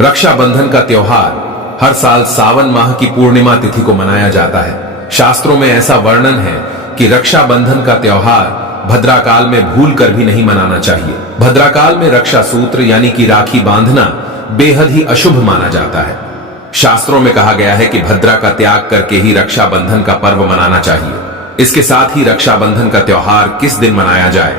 रक्षाबंधन का त्योहार हर साल सावन माह की पूर्णिमा तिथि को मनाया जाता है। शास्त्रों में ऐसा वर्णन है कि रक्षाबंधन का त्योहार भद्राकाल में भूल कर भी नहीं मनाना चाहिए। भद्राकाल में रक्षा सूत्र यानी कि राखी बांधना बेहद ही अशुभ माना जाता है। शास्त्रों में कहा गया है कि भद्रा का त्याग करके ही रक्षाबंधन का पर्व मनाना चाहिए। इसके साथ ही रक्षाबंधन का त्योहार किस दिन मनाया जाए,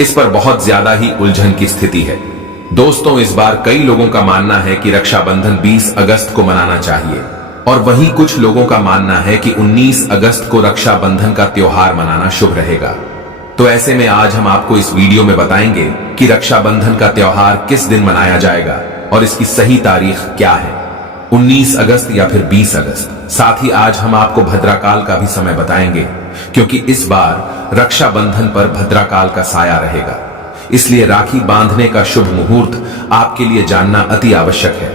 इस पर बहुत ज्यादा ही उलझन की स्थिति है। दोस्तों, इस बार कई लोगों का मानना है कि रक्षाबंधन 20 अगस्त को मनाना चाहिए और वहीं कुछ लोगों का मानना है कि 19 अगस्त को रक्षाबंधन का त्योहार मनाना शुभ रहेगा। तो ऐसे में आज हम आपको इस वीडियो में बताएंगे कि रक्षाबंधन का त्योहार किस दिन मनाया जाएगा और इसकी सही तारीख क्या है, 19 अगस्त या फिर 20 अगस्त। साथ ही आज हम आपको भद्राकाल का भी समय बताएंगे, क्योंकि इस बार रक्षाबंधन पर भद्राकाल का साया रहेगा। इसलिए राखी बांधने का शुभ मुहूर्त आपके लिए जानना अति आवश्यक है।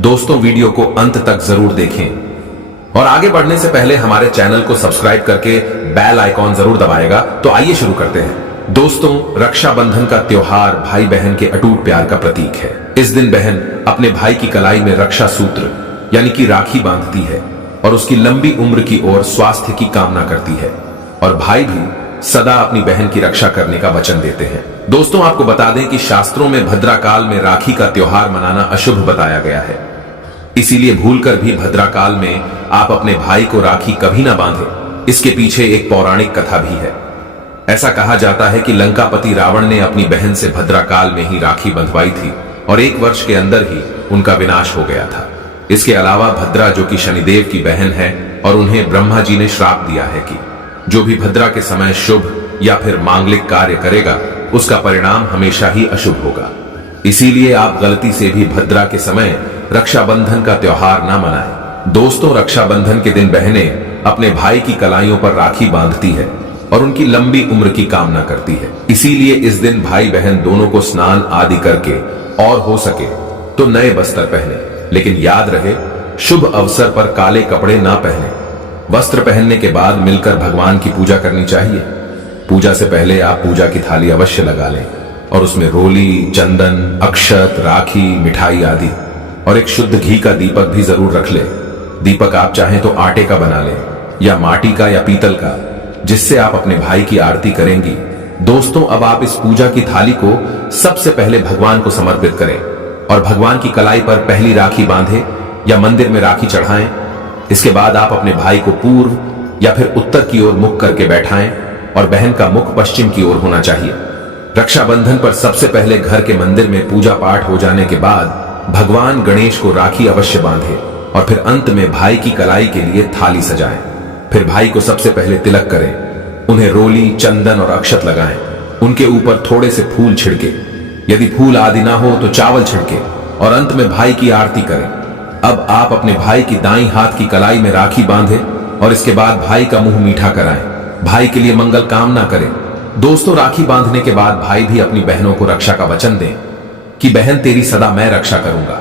दोस्तों, वीडियो को अंत तक जरूर देखें और आगे बढ़ने से पहले हमारे चैनल को सब्सक्राइब करके बेल आइकॉन जरूर दबाएगा। तो आइए शुरू करते हैं। दोस्तों, रक्षाबंधन का त्योहार भाई बहन के अटूट प्यार का प्रतीक है। इस दिन बहन अपने भाई की कलाई में रक्षा सूत्र यानी कि राखी बांधती है और उसकी लंबी उम्र की ओर स्वास्थ्य की कामना करती है, और भाई भी सदा अपनी बहन की रक्षा करने का वचन देते हैं। दोस्तों, आपको बता दें कि शास्त्रों में भद्राकाल में राखी का त्योहार मनाना अशुभ बताया गया है। इसीलिए भूलकर भी भद्राकाल में आप अपने भाई को राखी कभी ना बांधें। इसके पीछे एक पौराणिक कथा भी है। ऐसा कहा जाता है कि लंकापति रावण ने अपनी बहन से भद्राकाल में ही राखी बंधवाई थी और 1 वर्ष के अंदर ही उनका विनाश हो गया था। इसके अलावा भद्रा, जो कि शनिदेव की बहन है, और उन्हें ब्रह्मा जी ने श्राप दिया है कि जो भी भद्रा के समय शुभ या फिर मांगलिक कार्य करेगा उसका परिणाम हमेशा ही अशुभ होगा। इसीलिए आप गलती से भी भद्रा के समय रक्षाबंधन का त्योहार ना मनाएं। दोस्तों, रक्षाबंधन के दिन बहनें अपने भाई की कलाइयों पर राखी बांधती है और उनकी लंबी उम्र की कामना करती है। इसीलिए इस दिन भाई बहन दोनों को स्नान आदि करके और हो सके तो नए वस्त्र पहने, लेकिन याद रहे शुभ अवसर पर काले कपड़े ना पहने। वस्त्र पहनने के बाद मिलकर भगवान की पूजा करनी चाहिए। पूजा से पहले आप पूजा की थाली अवश्य लगा लें और उसमें रोली, चंदन, अक्षत, राखी, मिठाई आदि और एक शुद्ध घी का दीपक भी जरूर रख ले। दीपक आप चाहें तो आटे का बना लें या माटी का या पीतल का, जिससे आप अपने भाई की आरती करेंगी। दोस्तों, अब आप इस पूजा की थाली को सबसे पहले भगवान को समर्पित करें और भगवान की कलाई पर पहली राखी बांधे या मंदिर में राखी चढ़ाएं। इसके बाद आप अपने भाई को पूर्व या फिर उत्तर की ओर मुख करके बैठाएं और बहन का मुख पश्चिम की ओर होना चाहिए। रक्षाबंधन पर सबसे पहले घर के मंदिर में पूजा पाठ हो जाने के बाद भगवान गणेश को राखी अवश्य बांधे और फिर अंत में भाई की कलाई के लिए थाली सजाएं। फिर भाई को सबसे पहले तिलक करें, उन्हें रोली, चंदन और अक्षत लगाएं। उनके ऊपर थोड़े से फूल छिड़के, यदि फूल आदि ना हो तो चावल छिड़के और अंत में भाई की आरती करें। अब आप अपने भाई की दाईं हाथ की कलाई में राखी बांधें और इसके बाद भाई का मुंह मीठा कराएं। भाई के लिए मंगल कामना करें। दोस्तों, राखी बांधने के बाद भाई भी अपनी बहनों को रक्षा का वचन दें कि बहन, तेरी सदा मैं रक्षा करूंगा,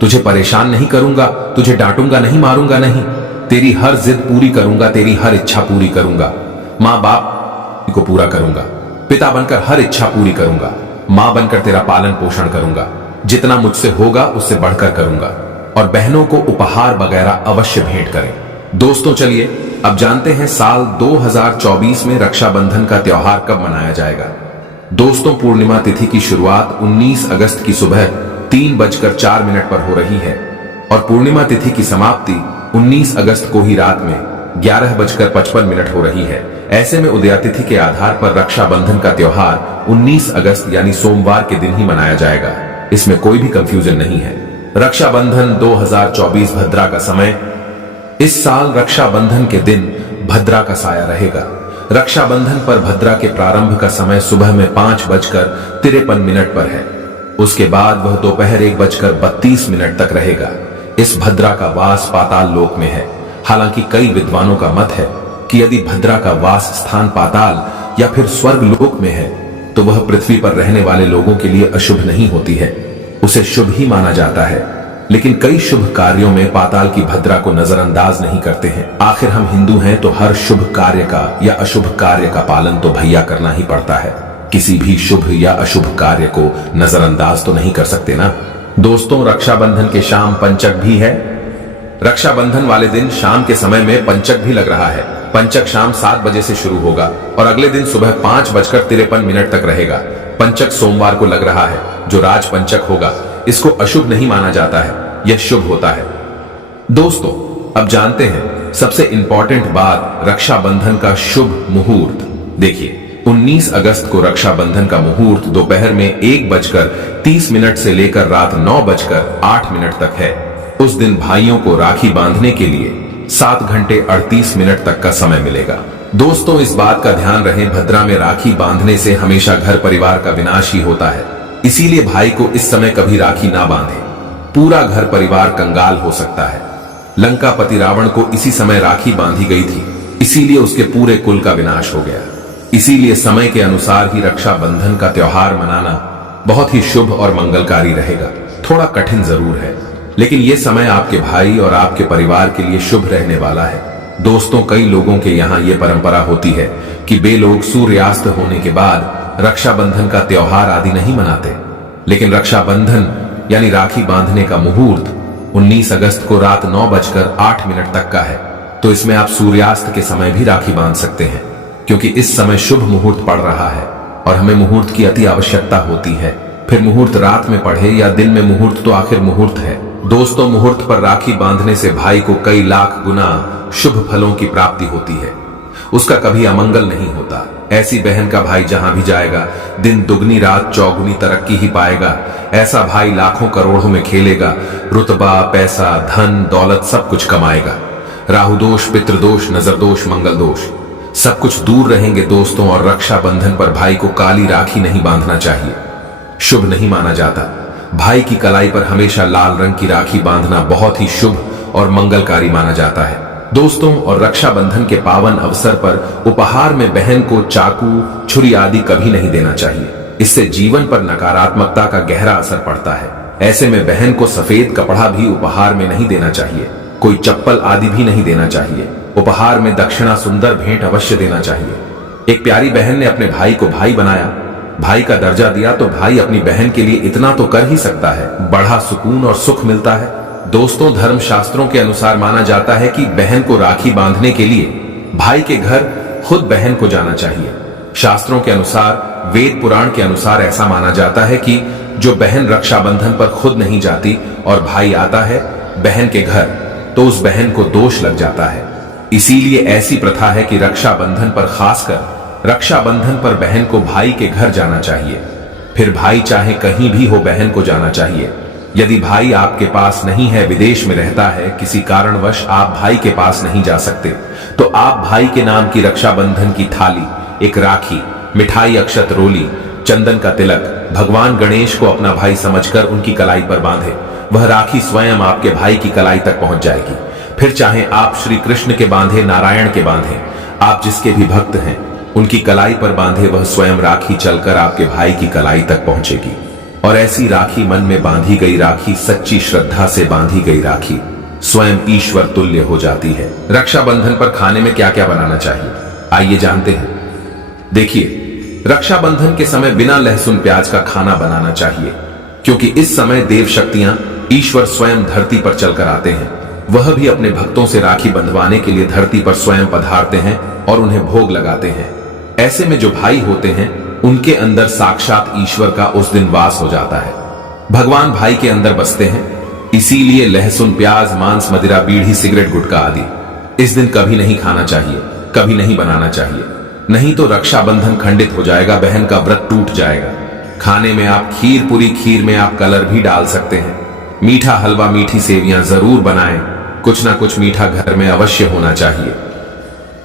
तुझे परेशान नहीं करूंगा, तुझे डांटूंगा नहीं, मारूंगा नहीं, तेरी हर जिद पूरी करूंगा, तेरी हर इच्छा पूरी करूंगा, माँ बाप को पूरा करूंगा, पिता बनकर हर इच्छा पूरी करूंगा, माँ बनकर तेरा पालन पोषण करूंगा, जितना मुझसे होगा उससे बढ़कर करूंगा, और बहनों को उपहार वगैरह अवश्य भेंट करें। दोस्तों, चलिए अब जानते हैं साल 2024 में रक्षाबंधन का त्योहार कब मनाया जाएगा। दोस्तों, पूर्णिमा तिथि की शुरुआत 19 अगस्त की सुबह 3:04 पर हो रही है और पूर्णिमा तिथि की समाप्ति 19 अगस्त को ही रात में 11:55 हो रही है। ऐसे में उदयातिथि के आधार पर रक्षाबंधन का त्योहार 19 अगस्त यानी सोमवार के दिन ही मनाया जाएगा। इसमें कोई भी कंफ्यूजन नहीं है। रक्षाबंधन 2024 भद्रा का समय। इस साल रक्षाबंधन के दिन भद्रा का साया रहेगा। रक्षाबंधन पर भद्रा के प्रारंभ का समय सुबह में 5:53 पर है। उसके बाद वह दोपहर 1:32 तक रहेगा। इस भद्रा का वास पाताल लोक में है। हालांकि कई विद्वानों का मत है कि यदि भद्रा का वास स्थान पाताल या फिर स्वर्ग लोक में है तो वह पृथ्वी पर रहने वाले लोगों के लिए अशुभ नहीं होती है, उसे शुभ ही माना जाता है। लेकिन कई शुभ कार्यों में पाताल की भद्रा को नजरअंदाज नहीं करते हैं। आखिर हम हिंदू हैं तो हर शुभ कार्य का या अशुभ कार्य का पालन तो भैया करना ही पड़ता है। किसी भी शुभ या अशुभ कार्य को नजरअंदाज तो नहीं कर सकते ना। दोस्तों, रक्षाबंधन के शाम पंचक भी है। रक्षाबंधन वाले दिन शाम के समय में पंचक भी लग रहा है। पंचक शाम 7 बजे से शुरू होगा और अगले दिन सुबह 5:53 तक रहेगा। पंचक सोमवार को लग रहा है, जो राज पंचक होगा। इसको अशुभ नहीं माना जाता है, यह शुभ होता है। दोस्तों, अब जानते हैं सबसे इंपॉर्टेंट बात, रक्षाबंधन का शुभ मुहूर्त। देखिए, 19 अगस्त को रक्षाबंधन का मुहूर्त दोपहर में 1:30 से लेकर रात 9:08 तक है। उस दिन भाइयों को राखी बांधने के लिए 7 घंटे 38 मिनट तक का समय मिलेगा। दोस्तों, इस बात का ध्यान रहे, भद्रा में राखी बांधने से हमेशा घर परिवार का विनाश ही होता है। इसीलिए भाई को इस समय कभी राखी ना बांधे, पूरा घर परिवार कंगाल हो सकता है। लंकापति रावण को इसी समय राखी बांधी गई थी, इसीलिए उसके पूरे कुल का विनाश हो गया। इसीलिए समय के अनुसार ही रक्षाबंधन का त्योहार मनाना बहुत ही शुभ और मंगलकारी रहेगा। थोड़ा कठिन जरूर है, लेकिन यह समय आपके भाई और आपके परिवार के लिए शुभ रहने वाला है। दोस्तों, कई लोगों के यहाँ यह परंपरा होती है कि वे लोग सूर्यास्त होने के बाद रक्षाबंधन का त्योहार आदि नहीं मनाते, लेकिन रक्षाबंधन यानी राखी बांधने का मुहूर्त 19 अगस्त को रात 9:08 तक का है। तो इसमें आप सूर्यास्त के समय भी राखी बांध सकते हैं, क्योंकि इस समय शुभ मुहूर्त पड़ रहा है और हमें मुहूर्त की अति आवश्यकता होती है। फिर मुहूर्त रात में पढ़े या दिन में, मुहूर्त तो आखिर मुहूर्त है। दोस्तों, मुहूर्त पर राखी बांधने से भाई को कई लाख गुना शुभ फलों की प्राप्ति होती है, उसका कभी अमंगल नहीं होता। ऐसी बहन का भाई जहां भी जाएगा, दिन दुगनी रात चौगुनी तरक्की ही पाएगा। ऐसा भाई लाखों करोड़ों में खेलेगा, रुतबा, पैसा, धन, दौलत सब कुछ कमाएगा। राहु दोष, पितृदोष, नजर दोष, मंगल दोष सब कुछ दूर रहेंगे दोस्तों। और रक्षाबंधन पर भाई को काली राखी नहीं बांधना चाहिए, शुभ नहीं माना जाता। भाई की कलाई पर हमेशा लाल रंग की राखी बांधना बहुत ही शुभ और मंगलकारी माना जाता है दोस्तों। और रक्षाबंधन के पावन अवसर पर उपहार में बहन को चाकू, छुरी आदि कभी नहीं देना चाहिए। इससे जीवन पर नकारात्मकता का गहरा असर पड़ता है। ऐसे में बहन को सफेद कपड़ा भी उपहार में नहीं देना चाहिए, कोई चप्पल आदि भी नहीं देना चाहिए। उपहार में दक्षिणा, सुंदर भेंट अवश्य देना चाहिए। एक प्यारी बहन ने अपने भाई को भाई बनाया, भाई का दर्जा दिया, तो भाई अपनी बहन के लिए इतना तो कर ही सकता है, बड़ा सुकून और सुख मिलता है। दोस्तों, धर्म शास्त्रों के अनुसार माना जाता है कि बहन को राखी बांधने के लिए भाई के घर खुद बहन को जाना चाहिए। शास्त्रों के अनुसार, वेद पुराण के अनुसार ऐसा माना जाता है कि जो बहन रक्षाबंधन पर खुद नहीं जाती और भाई आता है बहन के घर, तो उस बहन को दोष लग जाता है। इसीलिए ऐसी प्रथा है कि रक्षाबंधन पर, खासकर रक्षाबंधन पर बहन को भाई के घर जाना चाहिए। फिर भाई चाहे कहीं भी हो, बहन को जाना चाहिए। यदि भाई आपके पास नहीं है, विदेश में रहता है, किसी कारणवश आप भाई के पास नहीं जा सकते, तो आप भाई के नाम की रक्षाबंधन की थाली, एक राखी, मिठाई, अक्षत रोली, चंदन का तिलक, भगवान गणेश को अपना भाई समझकर उनकी कलाई पर बांधे। वह राखी स्वयं आपके भाई की कलाई तक पहुंच जाएगी। फिर चाहे आप श्री कृष्ण के बांधे, नारायण के बांधे, आप जिसके भी भक्त हैं उनकी कलाई पर बांधे, वह स्वयं राखी चलकर आपके भाई की कलाई तक पहुंचेगी। और ऐसी राखी, मन में बांधी गई राखी, सच्ची श्रद्धा से बांधी गई राखी स्वयं ईश्वर तुल्य हो जाती है। रक्षाबंधन पर खाने में क्या क्या बनाना चाहिए, आइए जानते हैं। देखिए, रक्षाबंधन के समय बिना लहसुन प्याज का खाना बनाना चाहिए, क्योंकि इस समय देव शक्तियां, ईश्वर स्वयं धरती पर चलकर आते हैं। वह भी अपने भक्तों से राखी बंधवाने के लिए धरती पर स्वयं पधारते हैं और उन्हें भोग लगाते हैं। ऐसे में जो भाई होते हैं उनके अंदर साक्षात ईश्वर का उस दिन वास हो जाता है। भगवान भाई के अंदर बसते हैं। इसीलिए लहसुन, प्याज, मांस, मदिरा, बीड़ी, सिगरेट, गुटखा आदि इस दिन कभी नहीं खाना चाहिए, कभी नहीं बनाना चाहिए। नहीं तो रक्षाबंधन खंडित हो जाएगा, बहन का व्रत टूट जाएगा। खाने में आप खीर पूरी, खीर में आप कलर भी डाल सकते हैं। मीठा हलवा, मीठी सेवियां जरूर बनाएं। कुछ ना कुछ मीठा घर में अवश्य होना चाहिए,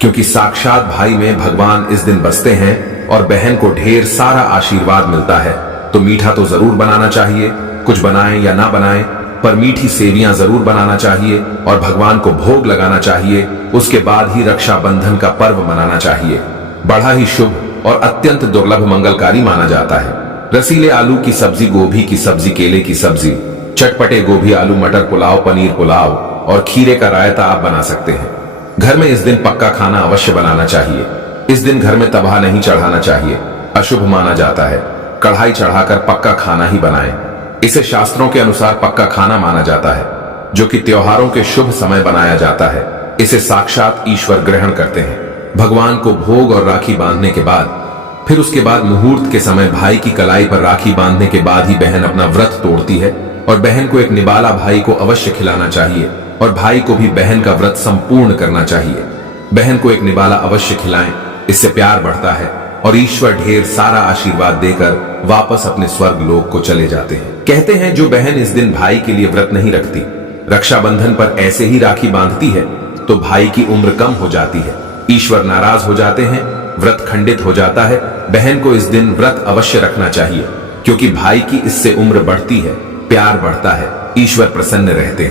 क्योंकि साक्षात भाई में भगवान इस दिन बसते हैं और बहन को ढेर सारा आशीर्वाद मिलता है। तो मीठा तो जरूर बनाना चाहिए, कुछ बनाएं या ना बनाएं, पर मीठी सेवियां जरूर बनाना चाहिए और भगवान को भोग लगाना चाहिए। उसके बाद ही रक्षाबंधन का पर्व मनाना चाहिए। बड़ा ही शुभ और अत्यंत दुर्लभ मंगलकारी माना जाता है। रसीले आलू की सब्जी, गोभी की सब्जी, केले की सब्जी, चटपटे गोभी, आलू मटर पुलाव, पनीर पुलाव और खीरे का रायता आप बना सकते हैं। घर में इस दिन पक्का खाना अवश्य बनाना चाहिए। इस दिन घर में तवा नहीं चढ़ाना चाहिए, अशुभ माना जाता है। कढ़ाई चढ़ाकर पक्का खाना ही बनाएं। इसे शास्त्रों के अनुसार पक्का खाना माना जाता है, जो कि त्योहारों के शुभ समय बनाया जाता है। इसे साक्षात ईश्वर ग्रहण करते हैं। भगवान को भोग और राखी बांधने के बाद फिर उसके बाद मुहूर्त के समय भाई की कलाई पर राखी बांधने के बाद ही बहन अपना व्रत तोड़ती है और बहन को एक निबाला भाई को अवश्य खिलाना चाहिए और भाई को भी बहन का व्रत संपूर्ण करना चाहिए। बहन को एक निबाला अवश्य खिलाएं, इससे प्यार बढ़ता है और ईश्वर ढेर सारा आशीर्वाद देकर वापस अपने स्वर्ग लोक को चले जाते हैं। कहते हैं जो बहन इस दिन भाई के लिए व्रत नहीं रखती, रक्षाबंधन पर ऐसे ही राखी बांधती है, तो भाई की उम्र कम हो जाती है, ईश्वर नाराज हो जाते हैं, व्रत खंडित हो जाता है। बहन को इस दिन व्रत अवश्य रखना चाहिए, क्योंकि भाई की इससे उम्र बढ़ती है, प्यार बढ़ता है, ईश्वर प्रसन्न रहते हैं।